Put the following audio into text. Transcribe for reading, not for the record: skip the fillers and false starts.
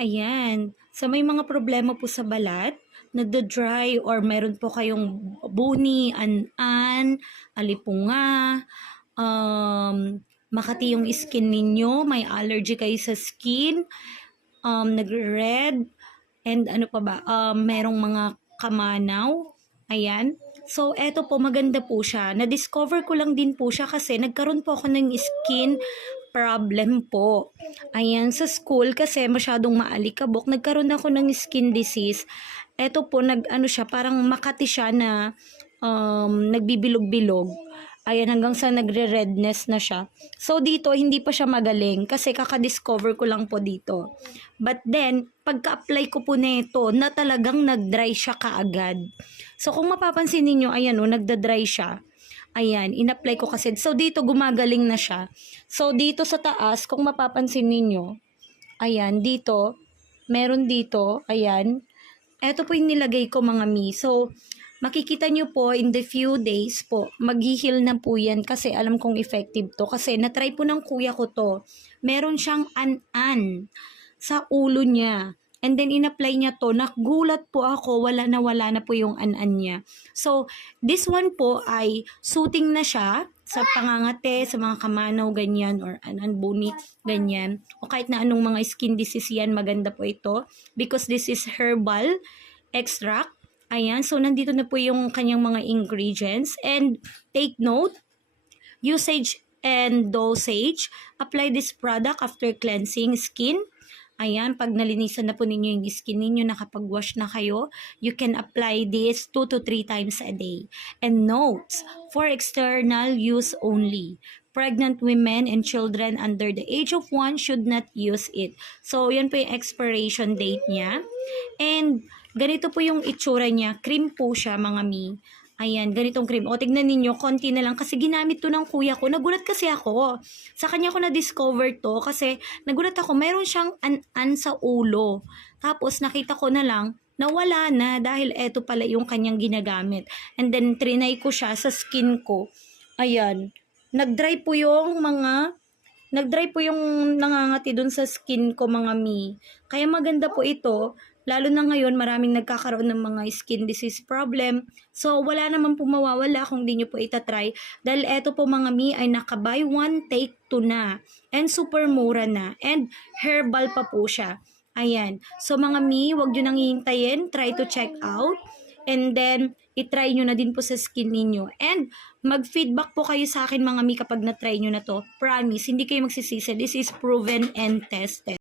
Ayan. So may mga problema po sa balat, nagda-dry or meron po kayong buni, an-an, alipunga, makati yung skin ninyo, may allergy kayo sa skin, nagre-red, and ano pa ba, merong mga kamanaw. Ayan. So, eto po, maganda po siya. Na-discover ko lang din po siya kasi nagkaroon po ako ng skin problem po. Ayan, sa school kasi masyadong maalikabok, nagkaroon ako ng skin disease. Eto po, nag-ano siya, parang makati siya na nagbibilog-bilog. Ayan, hanggang sa nagre-redness na siya. So, dito, hindi pa siya magaling kasi kaka-discover ko lang po dito. But then, pagka-apply ko po nito, na talagang nag-dry siya kaagad. So, kung mapapansin ninyo, ayan o, nagda-dry siya. Ayan, in-apply ko kasi. So, dito gumagaling na siya. So, dito sa taas, kung mapapansin ninyo, ayan, dito, meron dito, ayan. Eto po yung nilagay ko mga mi. So, makikita nyo po in the few days po, mag-heal na po yan kasi alam kong effective to. Kasi natry po ng kuya ko to. Meron siyang an-an sa ulo niya. And then in-apply niya to, nagulat po ako, wala na po yung an-an niya. So, this one po ay suiting na siya sa pangangate, sa mga kamanaw, ganyan, or an-an, buni, ganyan. O kahit na anong mga skin disease yan, maganda po ito. Because this is herbal extract. Ayan, so nandito na po yung kanyang mga ingredients. And take note, usage and dosage. Apply this product after cleansing skin. Ayan, pag nalinisan na po ninyo yung skin ninyo, nakapag-wash na kayo, you can apply this 2 to 3 times a day. And notes, for external use only. Pregnant women and children under the age of 1 should not use it. So, yan po yung expiration date niya. And ganito po yung itsura niya. Cream po siya, mga mi. Ayan, ganitong cream. O, tignan ninyo, konti na lang kasi ginamit to ng kuya ko. Nagulat kasi ako. Sa kanya ko na-discover to kasi nagulat ako, meron siyang an-an sa ulo. Tapos nakita ko na lang, nawala na dahil eto pala yung kanyang ginagamit. And then, trinay ko siya sa skin ko. Ayan, nag-dry po yung nangangati dun sa skin ko, mga mi. Kaya maganda po ito. Lalo na ngayon, maraming nagkakaroon ng mga skin disease problem. So, wala naman po mawawala kung di nyo po itatry. Dahil eto po, mga mi, ay naka-buy one, take two na. And super mura na. And herbal pa po siya. Ayan. So, mga mi, wag nyo nang hihintayin. Try to check out. And then, itry nyo na din po sa skin ninyo. And, mag-feedback po kayo sa akin, mga mi, kapag na-try nyo na to. Promise, hindi kayo magsisisi. This is proven and tested.